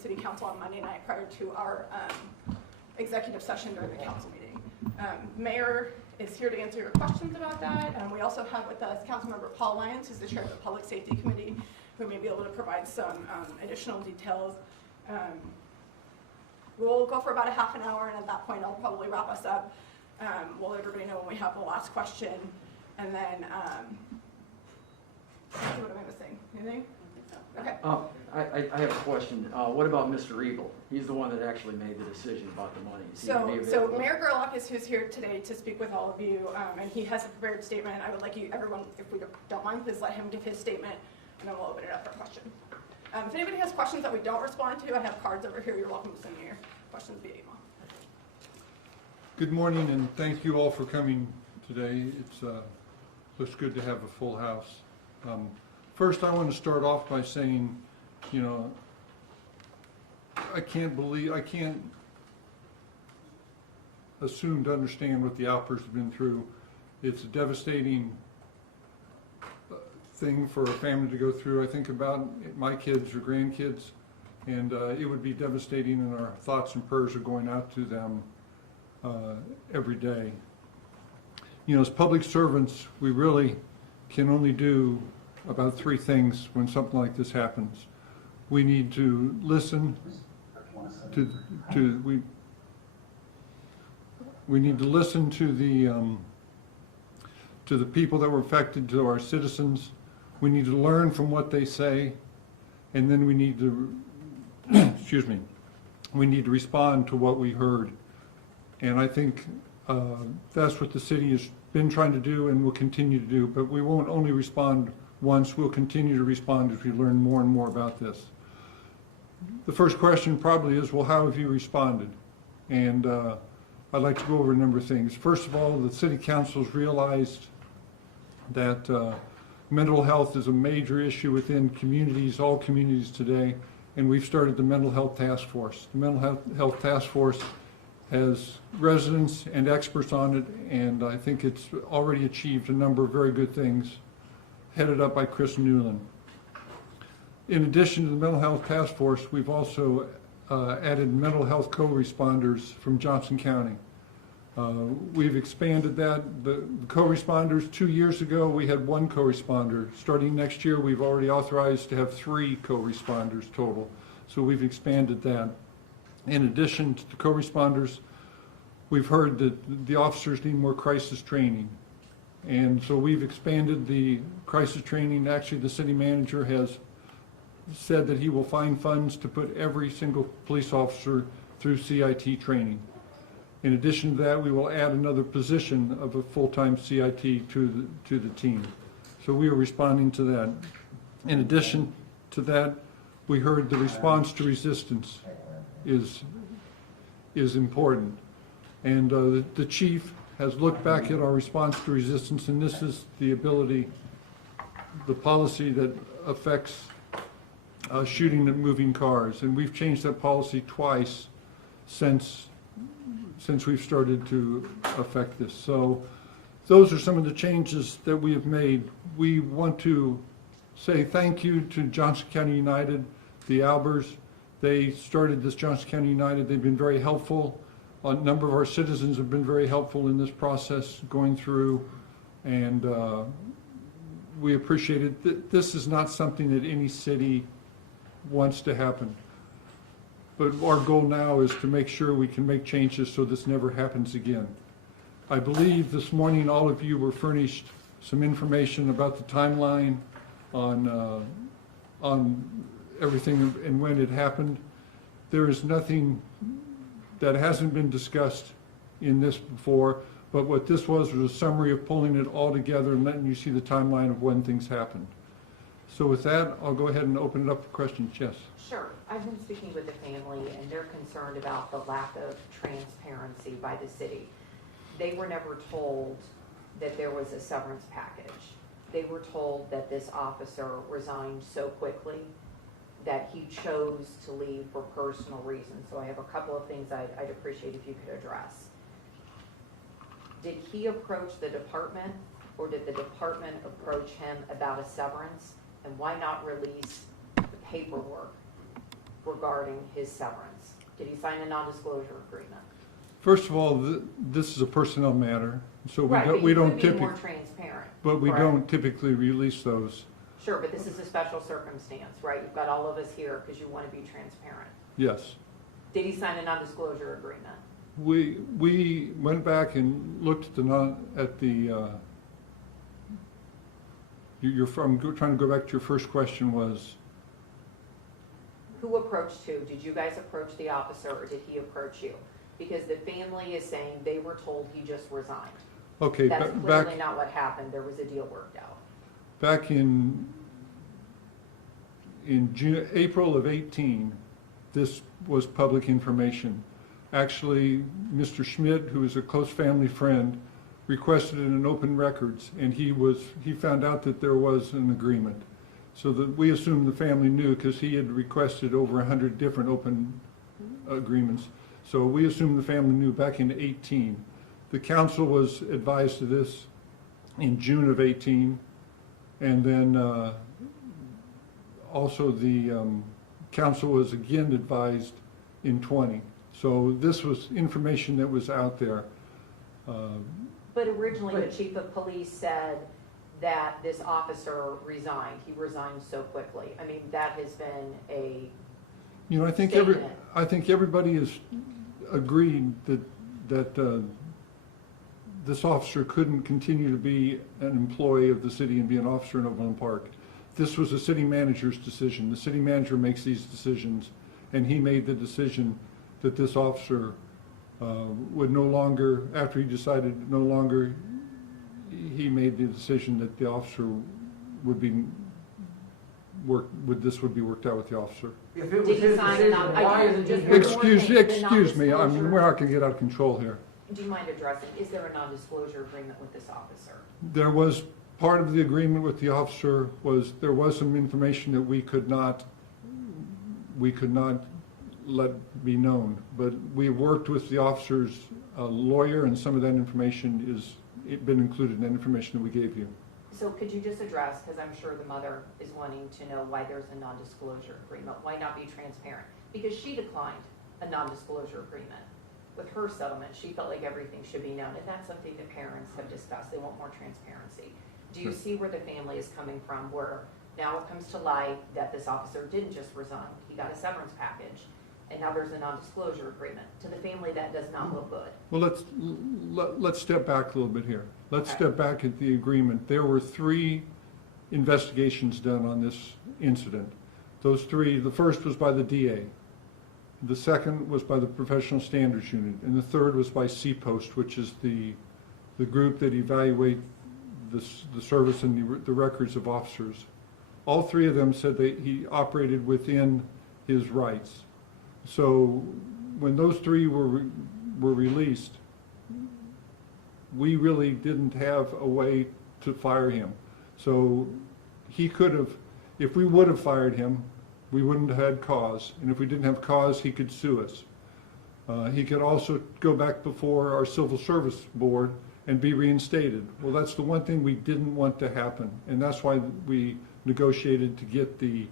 City Council on Monday night prior to our executive session during the council meeting. Mayor is here to answer your questions about that. We also have with us Councilmember Paul Lyons, who's the chair of the Public Safety Committee, who may be able to provide some additional details. We'll go for about a half an hour, and at that point I'll probably wrap us up. We'll let everybody know when we have the last question, and then what am I missing? Anything? Okay. I have a question. What about Mr. Eagle? He's the one that actually made the decision about the money. So Mayor Gerlach is who's here today to speak with all of you, and he has a prepared statement. I would like you, everyone, if we don't mind, please let him give his statement, and then we'll open it up for questions. If anybody has questions that we don't respond to, I have cards over here. You're welcome to send me your questions via email. Good morning, and thank you all for coming today. It's looks good to have a full house. First, I want to start off by saying, you know, I can't assume to understand what the Albers have been through. It's a devastating thing for a family to go through. I think about my kids or grandkids, and it would be devastating, and our thoughts and prayers are going out to them every day. You know, as public servants, we really can only do about three things when something like this happens. We need to listen we need to listen to the people that were affected, to our citizens. We need to learn from what they say, and then we need to excuse me, we need to respond to what we heard. And I think that's what the city has been trying to do and will continue to do. But we won't only respond once, we'll continue to respond as we learn more and more about this. The first question probably is, well, how have you responded? And I'd like to go over a number of things. First of all, the City Council's realized that mental health is a major issue within communities, all communities today, and we've started the Mental Health Task Force. The Mental Health Task Force has residents and experts on it, and I think it's already achieved a number of very good things, headed up by Chris Newland. In addition to the Mental Health Task Force, we've also added mental health co-responders from Johnson County. We've expanded that. The co-responders, 2 years ago, we had one co-responder. Starting next year, we've already authorized to have 3 co-responders total. So we've expanded that. In addition to the co-responders, we've heard that the officers need more crisis training. And so we've expanded the crisis training. Actually, the city manager has said that he will find funds to put every single police officer through CIT training. In addition to that, we will add another position of a full-time CIT to the team. So we are responding to that. In addition to that, we heard the response to resistance is important. And the chief has looked back at our response to resistance, and this is the policy that affects shooting at moving cars. And we've changed that policy twice since we've started to affect this. So those are some of the changes that we have made. We want to say thank you to Johnson County United, the Albers. They started this Johnson County United. They've been very helpful. A number of our citizens have been very helpful in this process going through, and we appreciate it. This is not something that any city wants to happen. But our goal now is to make sure we can make changes so this never happens again. I believe this morning all of you were furnished some information about the timeline on everything and when it happened. There is nothing that hasn't been discussed in this before, but what this was a summary of pulling it all together and letting you see the timeline of when things happened. So with that, I'll go ahead and open it up for questions. Yes? Sure. I've been speaking with the family, and they're concerned about the lack of transparency by the city. They were never told that there was a severance package. They were told that this officer resigned so quickly that he chose to leave for personal reasons. So I have a couple of things I'd appreciate if you could address. Did he approach the department, or did the department approach him about a severance? And why not release the paperwork regarding his severance? Did he sign a non-disclosure agreement? First of all, this is a personnel matter, so Right, but we you don't could be typically, more transparent. but we correct? don't typically release those. Sure, but this is a special circumstance, right? You've got all of us here because you want to be transparent. Yes. Did he sign a non-disclosure agreement? We went back and looked at trying to go back to your first question was, Who approached who? Did you guys approach the officer or did he approach you? Because the family is saying they were told he just resigned. okay, That's back, clearly not what happened. There was a deal worked out. back in June, April of 18, this was public information. Actually, Mr. Schmidt, who is a close family friend, requested it in open records, and he found out that there was an agreement. So that we assumed the family knew because he had requested over 100 different open agreements. So we assumed the family knew back in 18. The council was advised of this in June of 18, and then also the council was again advised in 20. So this was information that was out there. But originally, the chief of police said that this officer resigned. He resigned so quickly. I mean, that has been a You know, I think everybody has agreed that this officer couldn't continue to be an employee of the city and be an officer in Overland Park. This was a city manager's decision. The city manager makes these decisions, and he made the decision that this officer would no longer, after he decided no longer, he made the decision that the officer would be this would be worked out with the officer. If it was Did he his sign a decision, non- why I isn't just- he? Excuse me, non-disclosure. we're not gonna get out of control here. Do you mind addressing, is there a non-disclosure agreement with this officer? There was, part of the agreement with the officer was, there was some information that we could not let be known. But we worked with the officer's lawyer, and some of that information is been included in that information that we gave you. So could you just address, because I'm sure the mother is wanting to know why there's a non-disclosure agreement, why not be transparent? Because she declined a non-disclosure agreement. With her settlement, she felt like everything should be known, and that's something the parents have discussed. They want more transparency. Do you see where the family is coming from, where now it comes to light that this officer didn't just resign, he got a severance package, and now there's a non-disclosure agreement? To the family, that does not look good. Well, let's step back a little bit here. Let's Okay. step back at the agreement. There were 3 investigations done on this incident. Those 3, the first was by the DA. The second was by the Professional Standards Unit, and the third was by C-Post, which is the group that evaluate the service and the records of officers. All 3 of them said that he operated within his rights. So when those 3 were released, we really didn't have a way to fire him. So he could have, if we would have fired him, we wouldn't have had cause. And if we didn't have cause, he could sue us. He could also go back before our Civil Service Board and be reinstated. Well, that's the one thing we didn't want to happen. And that's why we negotiated to get the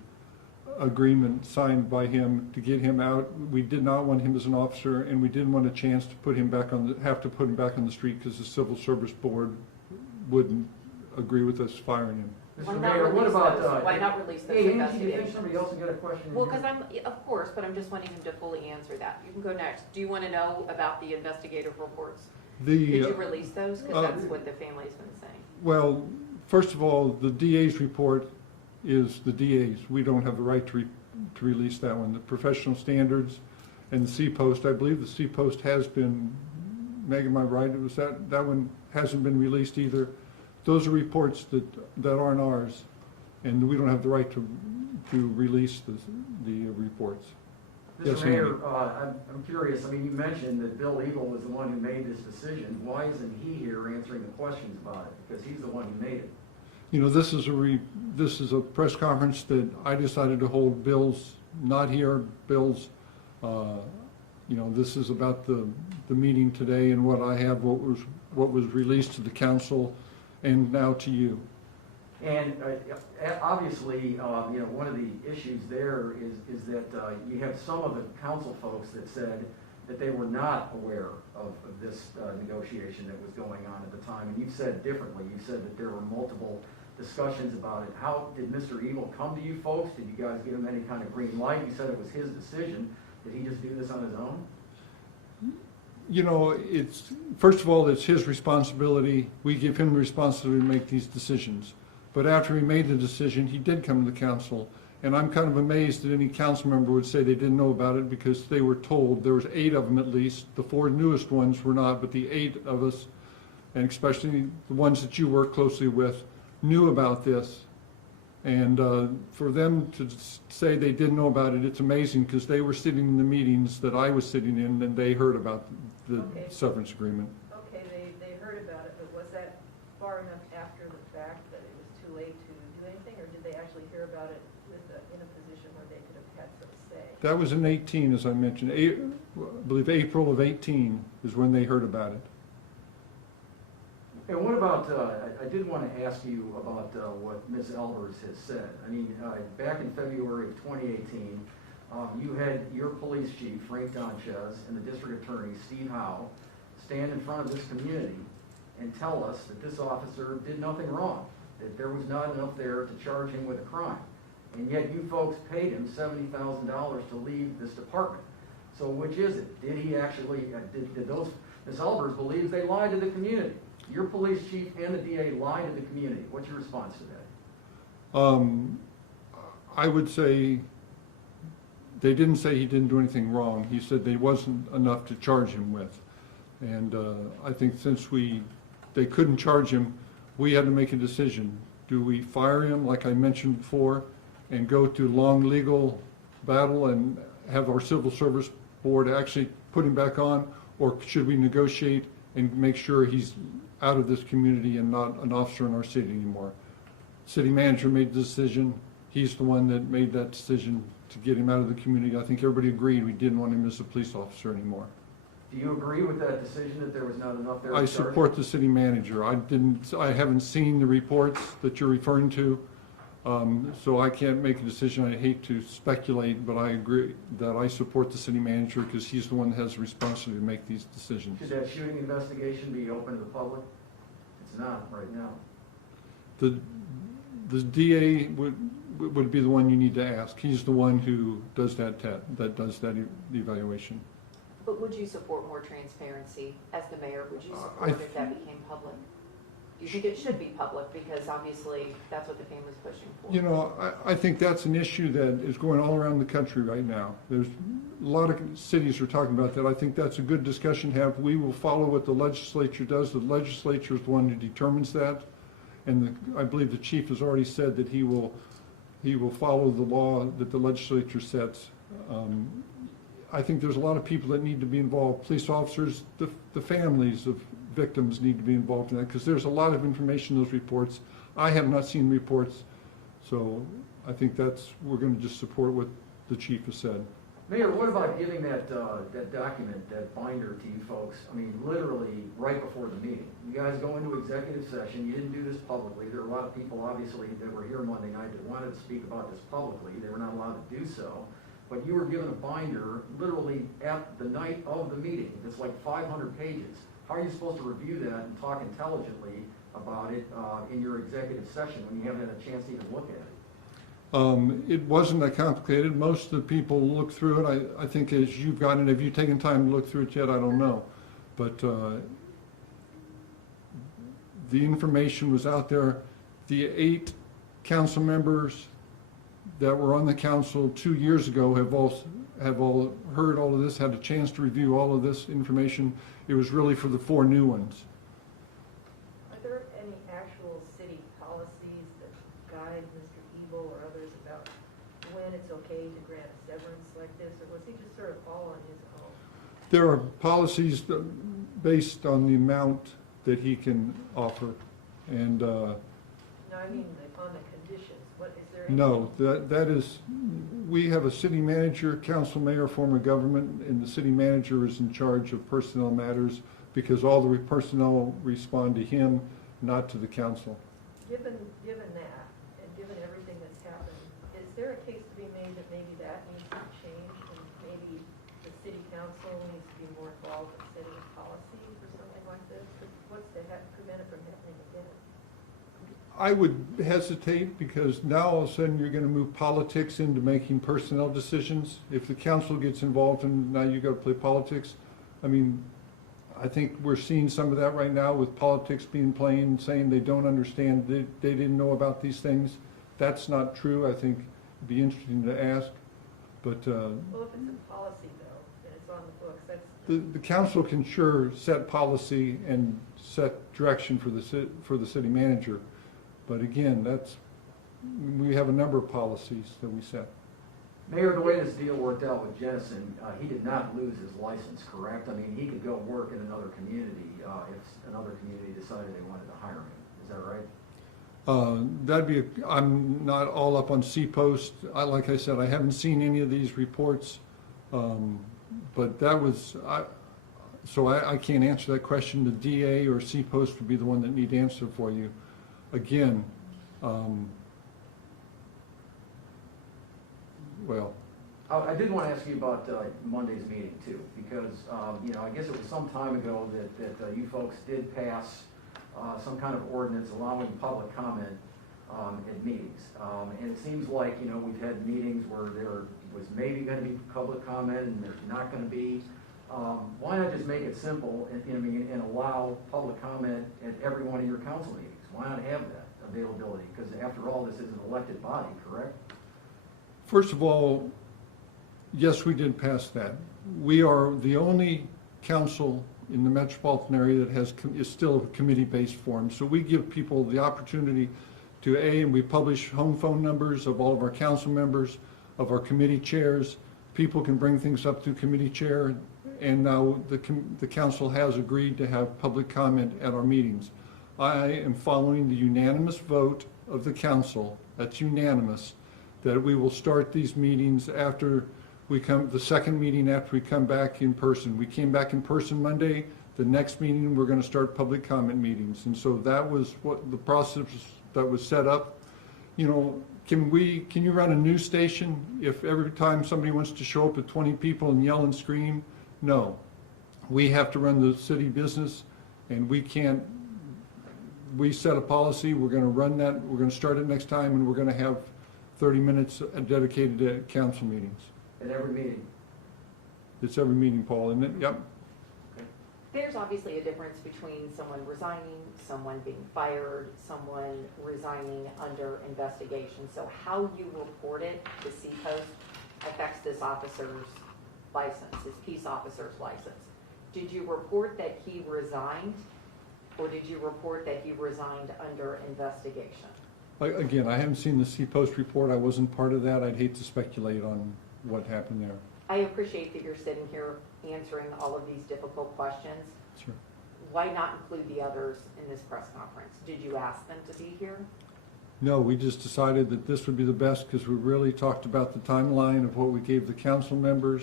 agreement signed by him to get him out. We did not want him as an officer, and we didn't want a chance to put him back on the street because the Civil Service Board wouldn't agree with us firing him. Why Mr. not Mayor, what release about, those? Why not release those Hey, do you think investigations? somebody else will get a question? in Well, here? because of course, but I'm just wanting him to fully answer that. You can go next. Do you want to know about the investigative reports? Did you release those? Because that's what the family's been saying. Well, first of all, the DA's report is the DA's. We don't have the right to release that one. The professional standards and the C-Post, I believe the C-Post has been, Meg, am I right? It was that one hasn't been released either. Those are reports that aren't ours, and we don't have the right to release the reports. Yes, Mr. Mayor, Andy. I'm curious, I mean, you mentioned that Bill Eagle was the one who made this decision. Why isn't he here answering the questions about it? Because he's the one who made it. You know, this is a press conference that I decided to hold. Bill's not here. Bill's, you know, this is about the meeting today and what I have, what was released to the council and now to you. And obviously, you know, one of the issues there is that you have some of the council folks that said that they were not aware of this negotiation that was going on at the time. And you've said differently. You said that there were multiple discussions about it. How did Mr. Evil come to you folks? Did you guys give him any kind of green light? You said it was his decision. Did he just do this on his own? You know, it's, first of all, it's his responsibility. We give him the responsibility to make these decisions. But after he made the decision, he did come to the council. And I'm kind of amazed that any council member would say they didn't know about it, because they were told. There was 8 of them at least. The 4 newest ones were not, but the 8 of us, and especially the ones that you work closely with, knew about this. And for them to say they didn't know about it, it's amazing, because they were sitting in the meetings that I was sitting in, and they heard about the severance agreement. Okay, they heard about it, but was that far enough after the fact that it was too late to do anything, or did they actually hear about it in a position where they could have had some say? That was in 18, as I mentioned. I believe April of 18 is when they heard about it. And what about, I did want to ask you about what Ms. Albers has said. I mean, back in February of 2018, you had your police chief, Frank Donchez, and the district attorney, Steve Howe, stand in front of this community and tell us that this officer did nothing wrong, that there was not enough there to charge him with a crime. And yet you folks paid him $70,000 to leave this department. So which is it? Did he actually, did those, Ms. Albers believes they lied to the community. Your police chief and the DA lied to the community. What's your response to that? I would say they didn't say he didn't do anything wrong. He said there wasn't enough to charge him with. And I think since they couldn't charge him, we had to make a decision. Do we fire him, like I mentioned before, and go to long legal battle and have our civil service board actually put him back on? Or should we negotiate and make sure he's out of this community and not an officer in our city anymore? City manager made the decision. He's the one that made that decision to get him out of the community. I think everybody agreed we didn't want him as a police officer anymore. Do you agree with that decision that there was not enough there to I charge him? support the city manager. I haven't seen the reports that you're referring to, so I can't make a decision. I hate to speculate, but I agree that I support the city manager, because he's the one that has the responsibility to make these decisions. Should that shooting investigation be open to the public? It's not right now. The DA would be the one you need to ask. He's the one who does that evaluation. But would you support more transparency as the mayor? Would you I support if that became public? Do you think it should be public? Because obviously that's what the family's pushing for. You know, I think that's an issue that is going all around the country right now. There's a lot of cities are talking about that. I think that's a good discussion to have. We will follow what the legislature does. The legislature is the one who determines that. And I believe the chief has already said that he will follow the law that the legislature sets. I think there's a lot of people that need to be involved. Police officers, the families of victims need to be involved in that, because there's a lot of information in those reports. I have not seen reports, so I think we're going to just support what the chief has said. Mayor, what about giving that document, that binder to you folks, I mean, literally right before the meeting? You guys go into executive session, you didn't do this publicly. There are a lot of people, obviously, that were here Monday night that wanted to speak about this publicly. They were not allowed to do so. But you were given a binder literally at the night of the meeting. It's like 500 pages. How are you supposed to review that and talk intelligently about it in your executive session when you haven't had a chance to even look at it? It wasn't that complicated. Most of the people look through it. I think as you've gotten it, have you taken time to look through it yet? I don't know. But the information was out there. The 8 council members that were on the council 2 years ago have all heard all of this, had a chance to review all of this information. It was really for the 4 new ones. Are there any actual city policies that guide Mr. Evil or others about when it's okay to grant a severance like this, or was he just sort of all on his own? There are policies based on the amount that he can offer, and No, I mean on the conditions. What is there? no, that is, we have a city manager, council, mayor, form of government, and the city manager is in charge of personnel matters, because all the personnel respond to him, not to the council. given that, and given everything that's happened, is there a case to be made that maybe that needs to change, and maybe the city council needs to be more involved in setting policies or something like this? What's to prevent it from happening again? I would hesitate, because now all of a sudden you're gonna move politics into making personnel decisions. If the council gets involved and now you gotta play politics, I mean, I think we're seeing some of that right now with politics being played, saying they don't understand, they didn't know about these things. That's not true. I think it'd be interesting to ask, but, Well, if it's a policy though, and it's on the books, that's. the council can sure set policy and set direction for the city manager. But again, we have a number of policies that we set. Mayor, the way this deal worked out with Jennison, he did not lose his license, correct? I mean, he could go work in another community if another community decided they wanted to hire him. Is that right? I'm not all up on C-Post. Like I said, I haven't seen any of these reports. But that was, so I can't answer that question. The DA or C-Post would be the one that need to answer for you. Again, well, I did want to ask you about Monday's meeting too, because, I guess it was some time ago that you folks did pass some kind of ordinance allowing public comment at meetings. And it seems like, we've had meetings where there was maybe going to be public comment and there's not going to be. Why not just make it simple and allow public comment at every one of your council meetings? Why not have that availability? Because after all, this is an elected body, correct? first of all, yes, we did pass that. We are the only council in the metropolitan area that is still a committee-based form. So we give people the opportunity to, and we publish home phone numbers of all of our council members, of our committee chairs. People can bring things up to committee chair, and now the council has agreed to have public comment at our meetings. I am following the unanimous vote of the council, that's unanimous, that we will start these meetings after we come, the second meeting after we come back in person. We came back in person Monday. The next meeting, we're going to start public comment meetings. And so that was what the process that was set up. You know, can you run a news station if every time somebody wants to show up with 20 people and yell and scream? No. We have to run the city business, and we can't. We set a policy, we're going to run that, we're going to start it next time, and we're going to have 30 minutes dedicated to council meetings. At every meeting? It's every meeting, Paul, isn't it? Yep. There's obviously a difference between someone resigning, someone being fired, someone resigning under investigation. So how you report it to C-Post affects this officer's license, his peace officer's license. Did you report that he resigned, or did you report that he resigned under investigation? Again, I haven't seen the C-Post report. I wasn't part of that. I'd hate to speculate on what happened there. I appreciate that you're sitting here answering all of these difficult questions. Sure. Why not include the others in this press conference? Did you ask them to be here? No, we just decided that this would be the best because we really talked about the timeline of what we gave the council members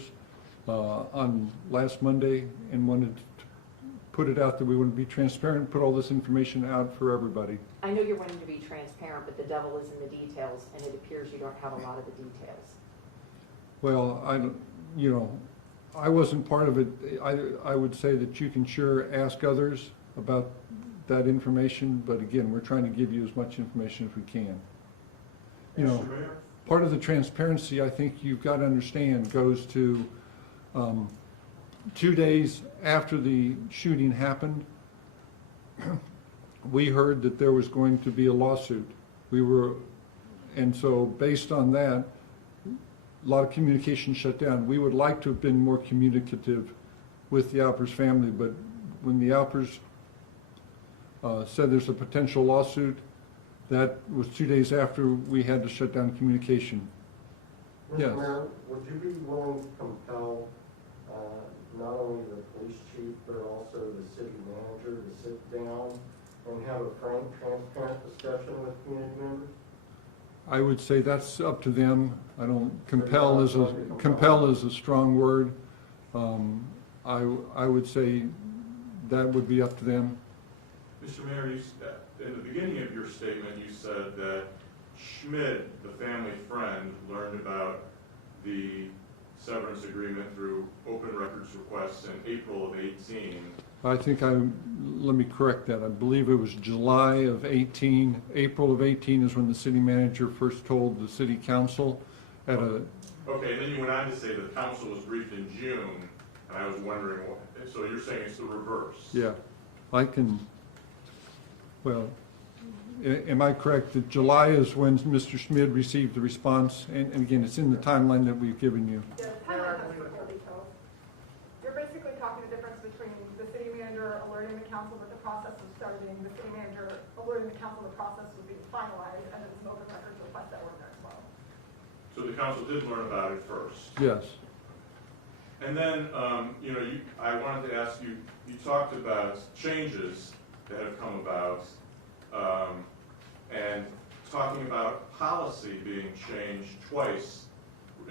on last Monday, and wanted to put it out that we want to be transparent, put all this information out for everybody. I know you're wanting to be transparent, but the devil is in the details, and it appears you don't have a lot of the details. Well, I wasn't part of it. I would say that you can sure ask others about that information, but again, we're trying to give you as much information as we can. You know, part of the transparency, I think you've got to understand, goes to 2 days after the shooting happened, we heard that there was going to be a lawsuit. And so based on that, a lot of communication shut down. We would like to have been more communicative with the Albers family, but when the Albers said there's a potential lawsuit, that was 2 days after we had to shut down communication. Yes. Mr. Mayor, would you be willing to compel not only the police chief, but also the city manager to sit down and have a frank, transparent discussion with community members? I would say that's up to them. I don't, compel is a strong word. I would say that would be up to them. Mr. Mayor, in the beginning of your statement, you said that Schmidt, the family friend, learned about the severance agreement through open records requests in April of 18. I think let me correct that. I believe it was July of 18. April of 18 is when the city manager first told the city council at a, Okay, and then you went on to say the council was briefed in June, and I was wondering, so you're saying it's the reverse? yeah. I can, well, am I correct that July is when Mr. Schmid received the response? And again, it's in the timeline that we've given you. Yeah, the timeline has the full details. You're basically talking the difference between the city manager alerting the council that the process was starting, the city manager alerting the council the process was being finalized, and then some open records requests that were in there as well. So the council did learn about it first? Yes. And then, I wanted to ask you, you talked about changes that have come about, and talking about policy being changed twice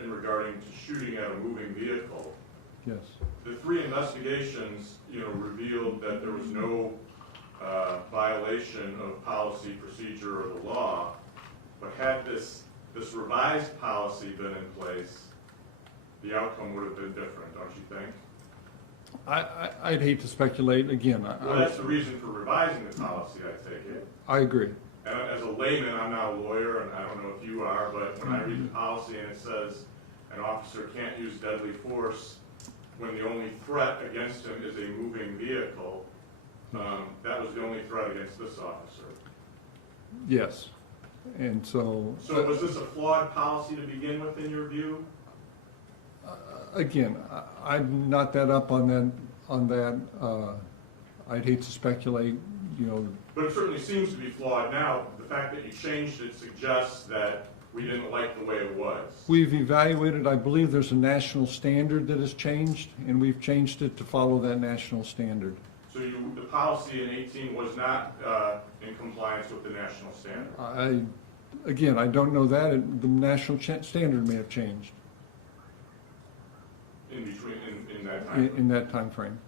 in regarding to shooting at a moving vehicle. Yes. The 3 investigations, revealed that there was no violation of policy, procedure, or the law, but had this revised policy been in place, the outcome would have been different, don't you think? I'd hate to speculate again. Well, that's the reason for revising the policy, I take it. I agree. And as a layman, I'm not a lawyer, and I don't know if you are, but when I read the policy and it says an officer can't use deadly force when the only threat against him is a moving vehicle, that was the only threat against this officer. Yes. And so. So was this a flawed policy to begin with, in your view? Again, I'm not that up on that. I'd hate to speculate, But it certainly seems to be flawed now. The fact that you changed it suggests that we didn't like the way it was. We've evaluated, I believe there's a national standard that has changed, and we've changed it to follow that national standard. So the policy in 18 was not in compliance with the national standard? Again, I don't know that. The national standard may have changed In that time? in that time frame.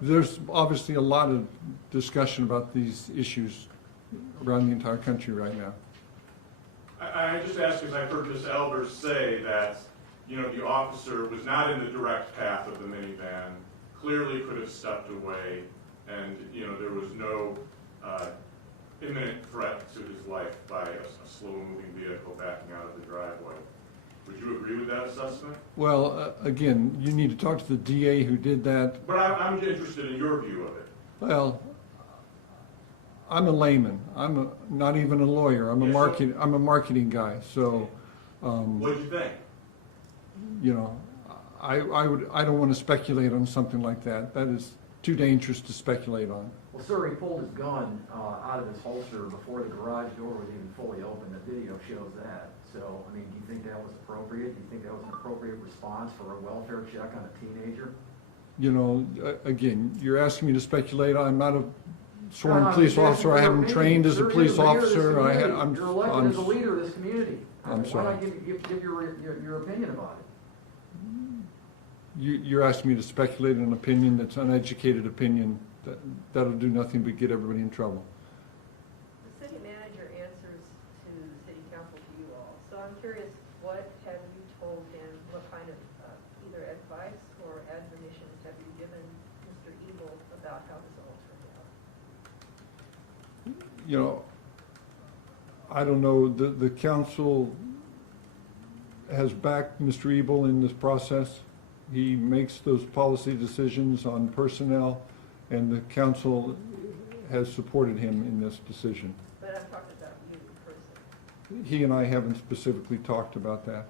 There's obviously a lot of discussion about these issues around the entire country right now. I just ask because I've heard Ms. Albers say that, the officer was not in the direct path of the minivan, clearly could have stepped away, and, there was no imminent threat to his life by a slow-moving vehicle backing out of the driveway. Would you agree with that assessment? Well, again, you need to talk to the DA who did that. But I'm interested in your view of it. Well, I'm a layman. I'm not even a lawyer. I'm a marketing guy. So, What do you think? I don't want to speculate on something like that. That is too dangerous to speculate on. Well, sir, he pulled his gun out of his holster before the garage door was even fully open. The video shows that. So, do you think that was appropriate? Do you think that was an appropriate response for a welfare check on a teenager? Again, you're asking me to speculate. I'm not a sworn No, police I'm officer. I haven't trained as a police officer. You're elected as a leader of this community. I'm sorry. Why not give your opinion about it? You're asking me to speculate an opinion that's uneducated opinion. That'll do nothing but get everybody in trouble. The city manager answers to the city council, to you all. So I'm curious, what have you told him? What kind of either advice or admonitions have you given Mr. Ebel about how this all turned out? I don't know. The council has backed Mr. Ebel in this process. He makes those policy decisions on personnel, and the council has supported him in this decision. But I'm talking about you personally. He and I haven't specifically talked about that.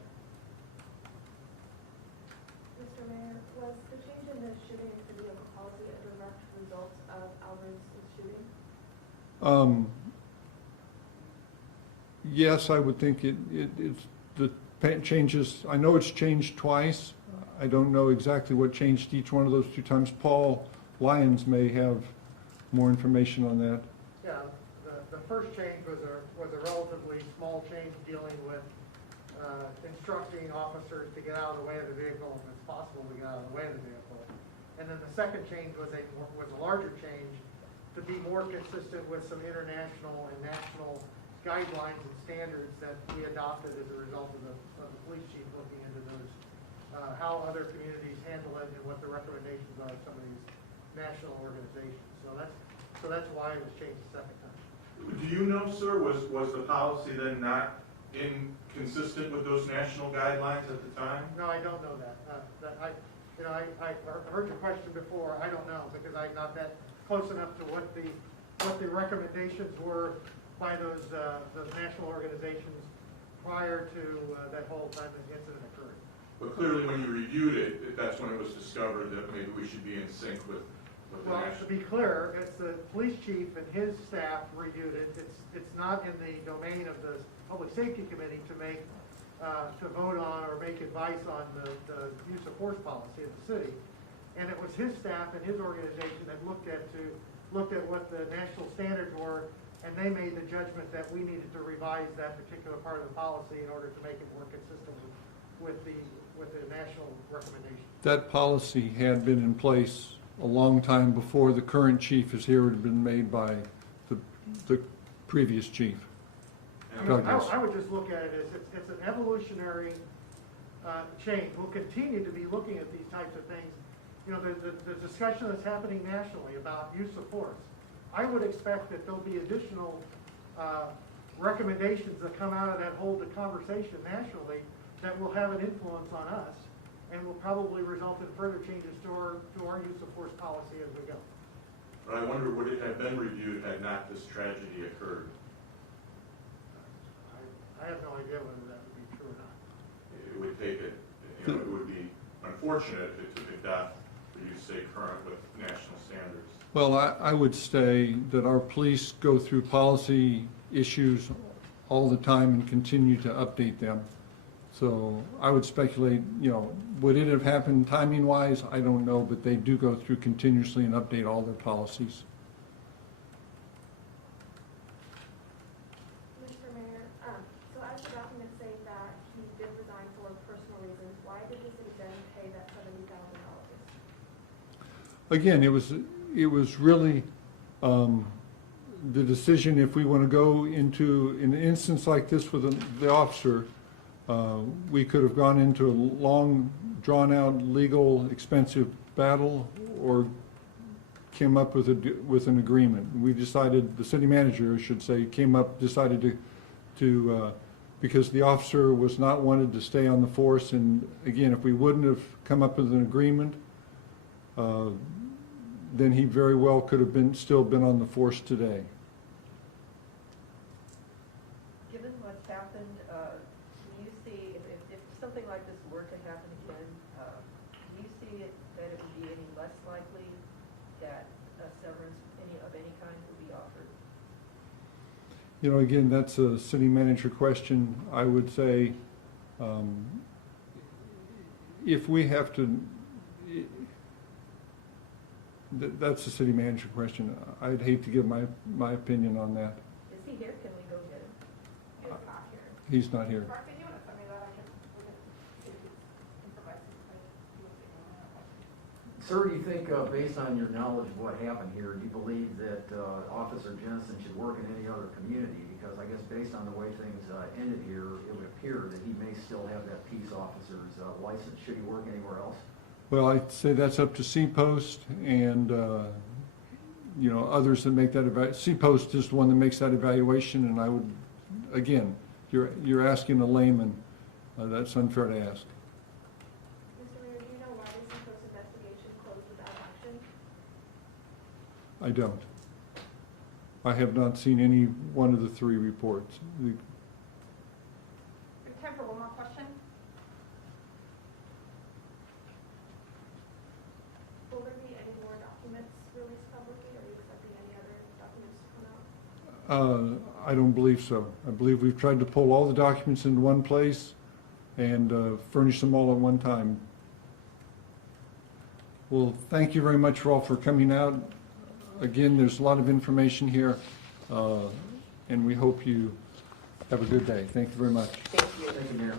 Mr. Mayor, was the change in the shooting and city vehicle policy a direct result of Albers' shooting? Yes, I would think it's the changes. I know it's changed twice. I don't know exactly what changed each one of those 2 times. Paul Lyons may have more information on that. Yeah, the first change was a relatively small change dealing with instructing officers to get out of the way of the vehicle if it's possible to get out of the way of the vehicle. And then the second change was a larger change to be more consistent with some international and national guidelines and standards that we adopted as a result of the police chief looking into those, how other communities handle it and what the recommendations are of some of these national organizations. So that's why it was changed the second time. Do you know, sir, was the policy then not inconsistent with those national guidelines at the time? No, I don't know that. I heard your question before. I don't know because I'm not that close enough to what the recommendations were by those national organizations prior to that whole time the incident occurred. But clearly, when you reviewed it, that's when it was discovered that maybe we should be in sync with the Well, to national. be clear, it's the police chief and his staff reviewed it. It's not in the domain of the Public Safety Committee to make, to vote on or make advice on the use of force policy of the city. And it was his staff and his organization that looked at what the national standards were, and they made the judgment that we needed to revise that particular part of the policy in order to make it more consistent with the national recommendation. That policy had been in place a long time before the current chief is here. It had been made by the previous chief. Douglas. I would just look at it as it's an evolutionary change. We'll continue to be looking at these types of things. You know, the discussion that's happening nationally about use of force. I would expect that there'll be additional recommendations that come out of that whole conversation nationally that will have an influence on us and will probably result in further changes to our use of force policy as we go. But I wonder, would it have been reviewed had not this tragedy occurred? I have no idea whether that would be true or not. It would take it, it would be unfortunate if it took a death for you to stay current with national standards. Well, I would say that our police go through policy issues all the time and continue to update them. So I would speculate, would it have happened timing-wise? I don't know, but they do go through continuously and update all their policies. Mr. Mayor, so as the documents say that he did resign for personal reasons, why did the city then pay that $70,000? Again, it was really the decision if we want to go into an instance like this with the officer. We could have gone into a long, drawn-out, legal, expensive battle, or came up with an agreement. We decided, the city manager, I should say, decided to because the officer was not wanted to stay on the force, and again, if we wouldn't have come up with an agreement, then he very well could have still been on the force today. Given what's happened, do you see, if something like this were to happen again, do you see that it would be any less likely that a severance of any kind would be offered? Again, that's a city manager question. I would say if we have to, that's a city manager question. I'd hate to give my opinion on that. Is he here? Can we go get him? He's not here. He's not here. Mark, if you want to send me that, I can see if he can provide some information. Sir, do you think, based on your knowledge of what happened here, do you believe that Officer Jensen should work in any other community? Because I guess based on the way things ended here, it would appear that he may still have that peace officer's license. Should he work anywhere else? Well, I'd say that's up to C-Post and, others that make that C-Post is the one that makes that evaluation, and I would, again, you're asking a layman. That's unfair to ask. Mr. Mayor, do you know why the Seacoast investigation closed without action? I don't. I have not seen any one of the three reports. We have time for one more question. Will there be any more documents released publicly? Are you expecting any other documents to come out? I don't believe so. I believe we've tried to pull all the documents into one place and furnish them all at one time. Well, thank you very much for coming out. Again, there's a lot of information here, and we hope you have a good day. Thank you very much. Thank you. Thank you, Mayor.